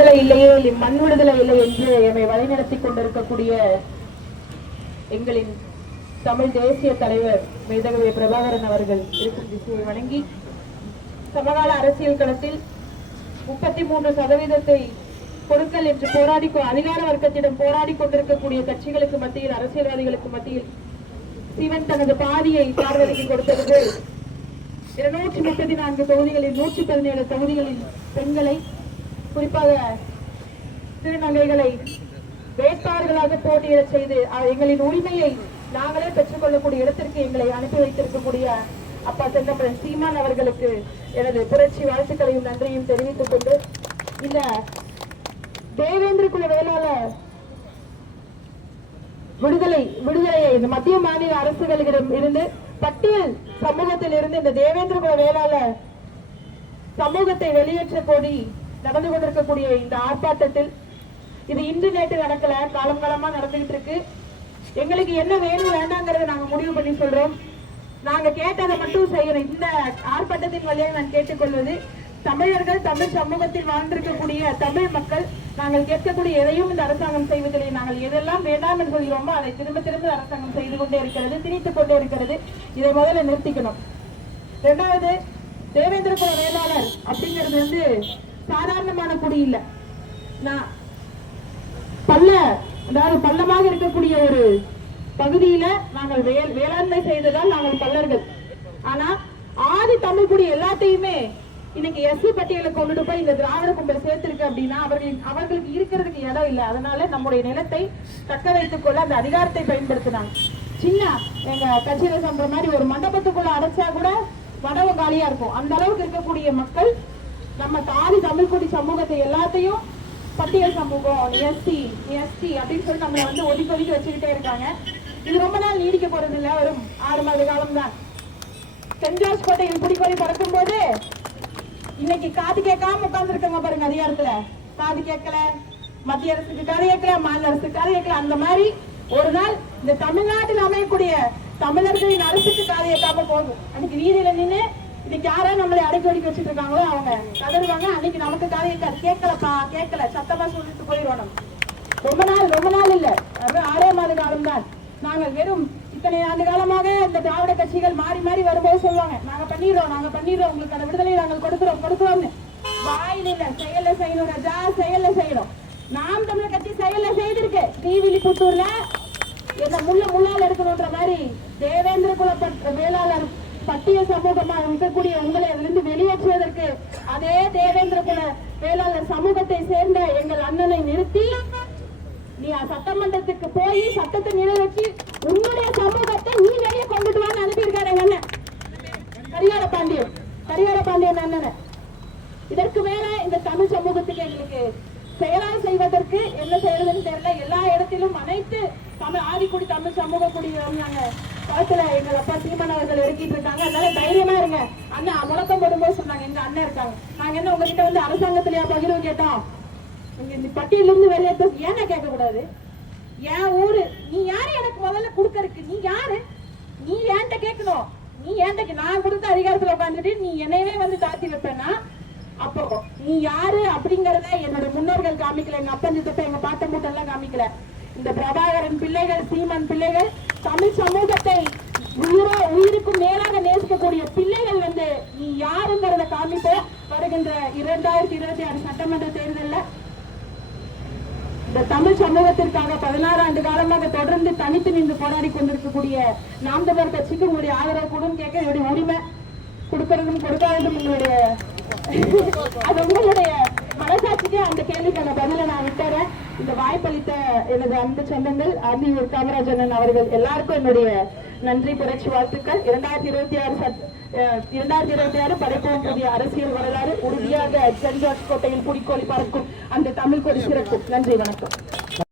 விடுதலை இல்லையே மண் விடுதலை இல்லை என்று எம்மை வழிநடத்தி கொண்டிருக்கக்கூடிய எங்களின் தமிழ் தேசிய தலைவர் மேதகவி பிரபாகரன் அவர்கள் இருக்கும் திசையை வணங்கி சமகால அரசியல் களத்தில் 33% கொடுக்கல் என்று போராடி அதிகார வர்க்கத்திடம் போராடி கொண்டிருக்கக்கூடிய கட்சிகளுக்கு மத்தியில் அரசியல்வாதிகளுக்கு மத்தியில் சிவன் தனது பாதியை பார்வதிக்கு கொடுத்தது 234 தொகுதிகளில் 117 தொகுதிகளில் பெண்களை குறிப்பாக திருநங்கைகளை வேட்பாளர்களாக போட்டியிட செய்து எங்களின் உரிமையை நாங்களே பெற்றுக்கொள்ளக்கூடிய இடத்திற்கு எங்களை அனுப்பி வைத்திருக்கக்கூடிய அப்பா செந்தமிழன் சீமான் அவர்களுக்கு எனது புரட்சி வாழ்த்துக்களையும் நன்றியும் தெரிவித்துக் கொண்டு இந்த தேவேந்திர குல வேளாளர் விடுதலையை இந்த மத்திய மாநில அரசுகளிடம் இருந்து பட்டியல் சமூகத்தில் இருந்து இந்த தேவேந்திர குல வேளாளர் சமூகத்தை வெளியேற்ற கோரி நடந்து கொண்டிருக்கக்கூடிய இந்த ஆர்ப்பாட்டத்தில் இது இன்று நேற்று நடக்கல, காலம் காலமா நடந்துகிட்டு இருக்கு. எங்களுக்கு என்ன வேணும் வேண்டாங்கிறத நாங்க முடிவு பண்ணி சொல்றோம். நாங்க கேட்டதை மட்டும் செய்யணும். இந்த ஆர்ப்பாட்டத்தின் வழியாக நான் கேட்டுக்கொள்வது, தமிழர்கள் தமிழ் சமூகத்தில் வாழ்ந்திருக்கக்கூடிய தமிழ் மக்கள் நாங்கள் கேட்கக்கூடிய எதையும் இந்த அரசாங்கம் செய்வதில்லை. நாங்கள் எதெல்லாம் வேண்டாம் என்று சொல்கிறோமோ அதை திரும்ப திரும்ப அரசாங்கம் செய்து கொண்டே இருக்கிறது, திணித்துக் கொண்டே இருக்கிறது. இதை முதல்ல நிறுத்திக்கணும். இரண்டாவது, தேவேந்திர குல வேளாளர் அப்படிங்கிறது வந்து சாதாரணமான குடி இல்ல. நான் அதாவது பள்ளமாக இருக்கக்கூடிய ஒரு பகுதியில நாங்கள் வேளாண்மை செய்ததால் நாங்கள் பல்லர்கள். ஆனா ஆதி தமிழ் குடி எல்லாத்தையுமே இன்னைக்கு எஸ்சி பட்டியலை கொண்டுட்டு போய் இந்த திராவிட கும்பல் சேர்த்திருக்கு அப்படின்னா அவர்களுக்கு இருக்கிறதுக்கு இடம் இல்லை. அதனால நம்முடைய நிலத்தை தக்க வைத்துக் கொள்ள அந்த அதிகாரத்தை பயன்படுத்தினாங்க. சின்ன எங்க கட்சியில சொல்ற மாதிரி ஒரு மண்டபத்துக்குள்ள அடைச்சா கூட மண்டபம் காலியா இருக்கும். அந்த அளவுக்கு இருக்கக்கூடிய மக்கள் நம்ம ஆதி தமிழ் குடி சமூகத்தை எல்லாத்தையும் பட்டியல் சமூகம் எஸ்டி அப்படின்னு சொல்லி நம்மளை வந்து ஒதுக்கி வச்சுக்கிட்டே இருக்காங்க. இது ரொம்ப நாள் நீடிக்க போறது இல்லை, ஒரு 6 மாத காலம் தான். சென்ட் ஜார்ஜ் கோட்டையில் புடிக்கொடி பறக்கும் போது இன்னைக்கு காது கேட்காம உட்கார்ந்து இருக்காங்க பாருங்க. அதிகாரத்துல காது கேட்கல, மத்திய அரசுக்கு காது கேட்கல, மாநில அரசுக்கு காது கேட்கல. அந்த மாதிரி ஒரு நாள் இந்த தமிழ்நாட்டில் அமையக்கூடிய தமிழர்களின் அரசுக்கு காது கேட்காம போகும். அன்னைக்கு வீதியில நின்று இன்னைக்கு யாரோ நம்மளை அடைக்கி வச்சுட்டு இருக்காங்களோ அவங்க கதறுவாங்க. அன்னைக்கு நமக்கு காது கேட்காது. கேட்கலப்பா கேட்கல சத்தமா சொல்லிட்டு போயிடுவோம். நம்ம ரொம்ப நாள் இல்ல, 6 மாத காலம் தான். நாங்கள் வெறும் இத்தனை ஆண்டு காலமாக இந்த திராவிட கட்சிகள் மாறி மாறி வரும்போது சொல்லுவாங்க, நாங்க பண்ணிடுறோம் உங்களுக்கு அந்த விடுதலை நாங்கள் கொடுக்கிறோம்னு. வாயில் இல்ல, செயல்ல செய்யணும் ராஜா, செயல்ல செய்யணும். நாம் தமிழர் கட்சி செயல்ல செய்திருக்கு. ஸ்ரீவில்லிபுத்தூர்ல என்ன முள்ளால் எடுக்கணும்ன்ற மாதிரி தேவேந்திர குல வேளாளர் பட்டியல் சமூகமாக இருக்கக்கூடிய உங்களை அதிலிருந்து வெளியேற்றுவதற்கு அதே தேவேந்திர குல வேளாளர் சமூகத்தை சேர்ந்த எங்கள் அண்ணனை நிறுத்தி நீ சட்டமன்றத்துக்கு போய் சட்டத்தை நிறைவேற்றி உன்னுடைய சமூகத்தை நீ வெளியே கொண்டுட்டு வான்னு அனுப்பியிருக்காரு எங்க அண்ணன் கரிகார பாண்டியன் அண்ணனை. இதற்கு மேல இந்த தமிழ் சமூகத்துக்கு எங்களுக்கு செயலால் செய்வதற்கு என்ன செய்யறதுன்னு தெரியல. எல்லா இடத்திலும் அனைத்து ஆதிக்குடி தமிழ் சமூக குடியும் நாங்க பக்கத்துல எங்கள் அப்பா சீமான் அவர்கள் இறக்கிட்டு இருக்காங்க. அதனால தைரியமா இருங்க. அண்ணா முழக்கம் போடும்போது சொன்னாங்க எங்க அண்ணன் இருக்காங்க. நாங்க என்ன உங்ககிட்ட வந்து அரசாங்கத்திலேயே பகிர்வு கேட்டோம். இந்த பட்டியலிருந்து வெளியேற்ற ஏன்னா கேட்க கூடாது. என் ஊரு நீ யாரு எனக்கு முதல்ல கொடுக்கறதுக்கு? நீ யாரு? நீ ஏன்ட்ட கேட்கணும். நீ ஏன்ட்ட நான் கொடுத்த அதிகாரத்துல உட்காந்துட்டு நீ என்னையவே வந்து தாத்தி வைப்பேன்னா அப்போ நீ யாரு அப்படிங்கறத என்னோட முன்னோர்கள் காமிக்கல. எங்க அப்பஞ்சி தொட்ட எங்க பாட்ட மூட்டெல்லாம் காமிக்கல. இந்த பிரபாகரன் பிள்ளைகள், சீமான் பிள்ளைகள், தமிழ் சமூகத்தை உயிருக்கும் மேலாக நேசிக்கக்கூடிய பிள்ளைகள் வந்து நீ யாருங்கிறத காமிப்போம். வருகின்ற 2026 சட்டமன்ற தேர்தலில் இந்த தமிழ் சமூகத்திற்காக 16 ஆண்டு காலமாக தொடர்ந்து தனித்து நின்று போராடி கொண்டிருக்கக்கூடிய நாம் தமிழர் கட்சிக்கு உங்களுடைய ஆதரவு கூட கேட்க என்னுடைய உரிமை. கொடுக்கறதும் கொடுக்காததும் உங்களுடைய அது உங்களுடைய மனசாட்சிக்கு அந்த கேள்விக்கான பதில நான் விட்டுறேன். இந்த வாய்ப்பளித்த எனது அன்பு சொந்தங்கள் ஆதியூர் காமராஜன் அவர்கள் எல்லாருக்கும் என்னுடைய நன்றி, புரட்சி வாழ்த்துக்கள். 2026 படைப்போம் புதிய அரசியல் வரலாறு. உறுதியாக சென்ட் ஜார்ஜ் கோட்டையில் புடிக்கோழி பறக்கும் அந்த தமிழ் கொடி சிறக்கும். நன்றி, வணக்கம்.